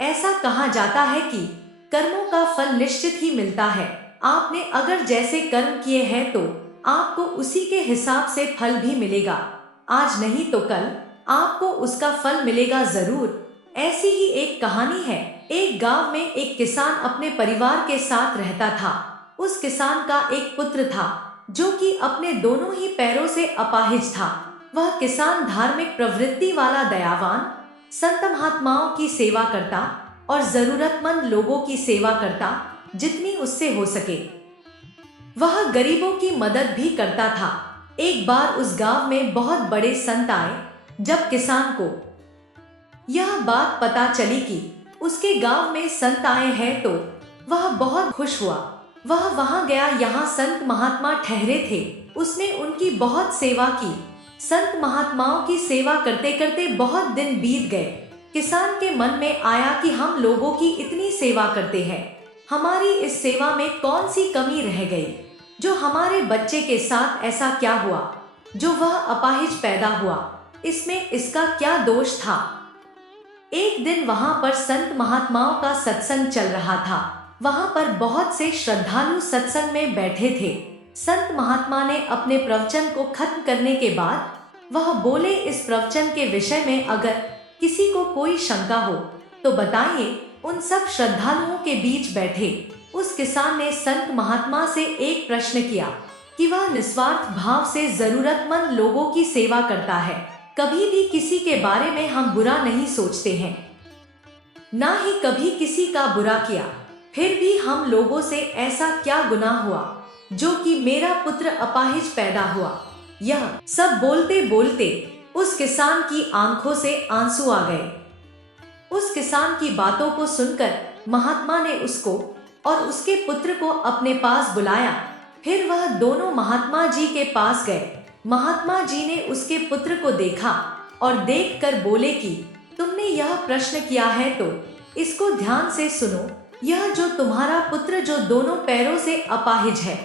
ऐसा कहा जाता है कि कर्मों का फल निश्चित ही मिलता है। आपने अगर जैसे कर्म किए हैं तो आपको उसी के हिसाब से फल भी मिलेगा। आज नहीं तो कल आपको उसका फल मिलेगा जरूर। ऐसी ही एक कहानी है। एक गांव में एक किसान अपने परिवार के साथ रहता था। उस किसान का एक पुत्र था जो कि अपने दोनों ही पैरों से अपाहिज था। वह किसान धार्मिक प्रवृत्ति वाला, दयावान, संत महात्माओं की सेवा करता और जरूरतमंद लोगों की सेवा करता जितनी उससे हो सके। वह गरीबों की मदद भी करता था। एक बार उस गांव में बहुत बड़े संत आए। जब किसान को यह बात पता चली कि उसके गांव में संत आए हैं तो वह बहुत खुश हुआ। वह वहां गया। यहाँ संत महात्मा ठहरे थे। उसने उनकी बहुत सेवा की। संत महात्माओं की सेवा करते करते बहुत दिन बीत गए। किसान के मन में आया कि हम लोगों की इतनी सेवा करते हैं, हमारी इस सेवा में कौन सी कमी रह गई? जो हमारे बच्चे के साथ ऐसा क्या हुआ जो वह अपाहिज पैदा हुआ? इसमें इसका क्या दोष था? एक दिन वहां पर संत महात्माओं का सत्संग चल रहा था। वहां पर बहुत से श्रद्धालु सत्संग में बैठे थे। संत महात्मा ने अपने प्रवचन को खत्म करने के बाद वह बोले, इस प्रवचन के विषय में अगर किसी को कोई शंका हो तो बताइए। उन सब श्रद्धालुओं के बीच बैठे उस किसान ने संत महात्मा से एक प्रश्न किया कि वह निस्वार्थ भाव से जरूरतमंद लोगों की सेवा करता है। कभी भी किसी के बारे में हम बुरा नहीं सोचते हैं, ना ही कभी किसी का बुरा किया। फिर भी हम लोगों से ऐसा क्या गुनाह हुआ जो कि मेरा पुत्र अपाहिज पैदा हुआ? यह सब बोलते बोलते उस किसान की आंखों से आंसू आ गए। उस किसान की बातों को सुनकर महात्मा ने उसको और उसके पुत्र को अपने पास बुलाया। फिर वह दोनों महात्मा जी के पास गए। महात्मा जी ने उसके पुत्र को देखा और देखकर बोले कि तुमने यह प्रश्न किया है तो इसको ध्यान से सुनो। यह जो तुम्हारा पुत्र जो दोनों पैरों से अपाहिज है,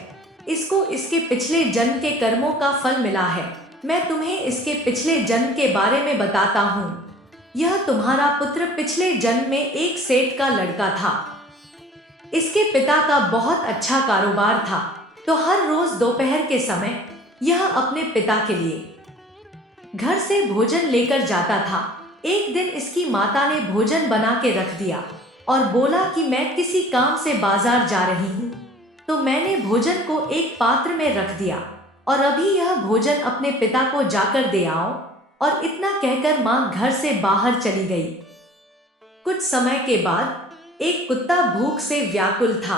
इसको इसके पिछले जन्म के कर्मों का फल मिला है। मैं तुम्हें इसके पिछले जन्म के बारे में बताता हूँ। यह तुम्हारा पुत्र पिछले जन्म में एक सेठ का लड़का था। इसके पिता का बहुत अच्छा कारोबार था, तो हर रोज दोपहर के समय यह अपने पिता के लिए घर से भोजन लेकर जाता था। एक दिन इसकी माता ने भोजन बना के रख दिया और बोला कि मैं किसी काम से बाजार जा रही हूँ, तो मैंने भोजन को एक पात्र में रख दिया और अभी यह भोजन अपने पिता को जाकर दे आओ। और इतना कहकर माँ घर से बाहर चली गई। कुछ समय के बाद एक कुत्ता भूख से व्याकुल था।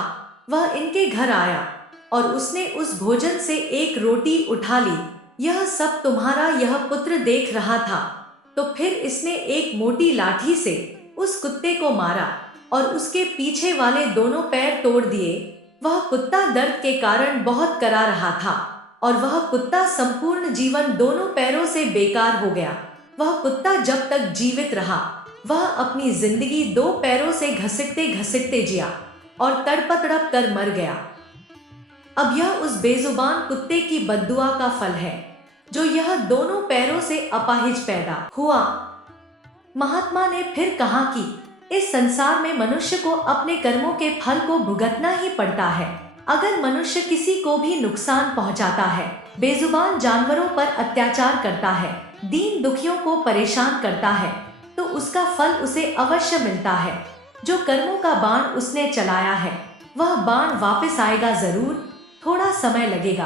वह इनके घर आया और उसने उस भोजन से एक रोटी उठा ली। यह सब तुम्हारा यह पुत्र देख रहा था, तो फिर इसने एक मोटी लाठी से उस कुत्ते को मारा और उसके पीछे वाले दोनों पैर तोड़ दिए। वह कुत्ता दर्द के कारण बहुत करा रहा था और वह कुत्ता संपूर्ण जीवन दोनों पैरों से बेकार हो गया। वह कुत्ता जब तक जीवित रहा वह अपनी जिंदगी दो पैरों से घसीटते घसीटते जिया और तड़प तड़प कर मर गया। अब यह उस बेजुबान कुत्ते की बद्दुआ का फल है जो यह दोनों पैरों से अपाहिज पैदा हुआ। महात्मा ने फिर कहा कि इस संसार में मनुष्य को अपने कर्मों के फल को भुगतना ही पड़ता है। अगर मनुष्य किसी को भी नुकसान पहुंचाता है, बेजुबान जानवरों पर अत्याचार करता है, दीन दुखियों को परेशान करता है, तो उसका फल उसे अवश्य मिलता है। जो कर्मों का बाण उसने चलाया है वह बाण वापस आएगा जरूर। थोड़ा समय लगेगा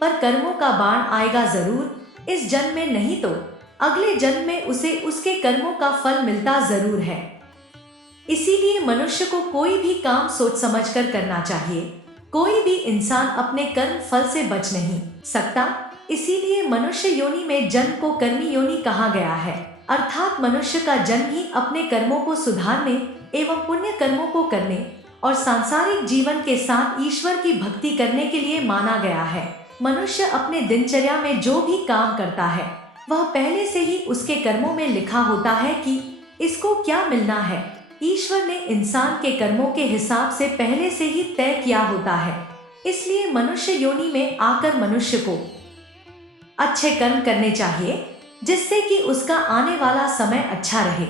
पर कर्मों का बाण आएगा जरूर। इस जन्म में नहीं तो अगले जन्म में उसे उसके कर्मों का फल मिलता जरूर है। इसीलिए मनुष्य को कोई भी काम सोच समझकर करना चाहिए। कोई भी इंसान अपने कर्म फल से बच नहीं सकता। इसीलिए मनुष्य योनि में जन्म को कर्मी योनि कहा गया है। अर्थात मनुष्य का जन्म ही अपने कर्मों को सुधारने एवं पुण्य कर्मों को करने और सांसारिक जीवन के साथ ईश्वर की भक्ति करने के लिए माना गया है। मनुष्य अपने दिनचर्या में जो भी काम करता है वह पहले से ही उसके कर्मों में लिखा होता है कि इसको क्या मिलना है। ईश्वर ने इंसान के कर्मों के हिसाब से पहले से ही तय किया होता है। इसलिए मनुष्य योनि में आकर मनुष्य को अच्छे कर्म करने चाहिए जिससे कि उसका आने वाला समय अच्छा रहे।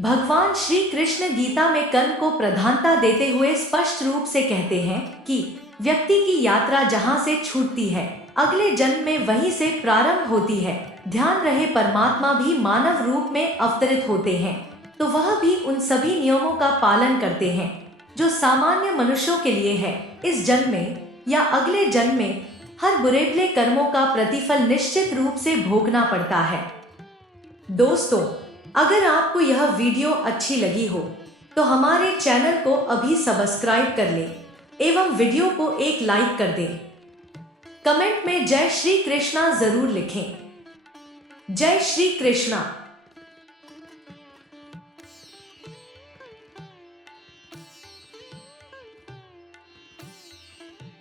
भगवान श्री कृष्ण गीता में कर्म को प्रधानता देते हुए स्पष्ट रूप से कहते हैं कि व्यक्ति की यात्रा जहाँ से छूटती है, अगले जन्म में वहीं से प्रारंभ होती है। ध्यान रहे, परमात्मा भी मानव रूप में अवतरित होते हैं, तो वह भी उन सभी नियमों का पालन करते हैं जो सामान्य मनुष्यों के लिए है। इस जन्म में या अगले जन्म में हर बुरे भले कर्मों का प्रतिफल निश्चित रूप से भोगना पड़ता है। दोस्तों, अगर आपको यह वीडियो अच्छी लगी हो तो हमारे चैनल को अभी सब्सक्राइब कर लें एवं वीडियो को एक लाइक कर दें। कमेंट में जय श्री कृष्णा जरूर लिखें। जय श्री कृष्णा।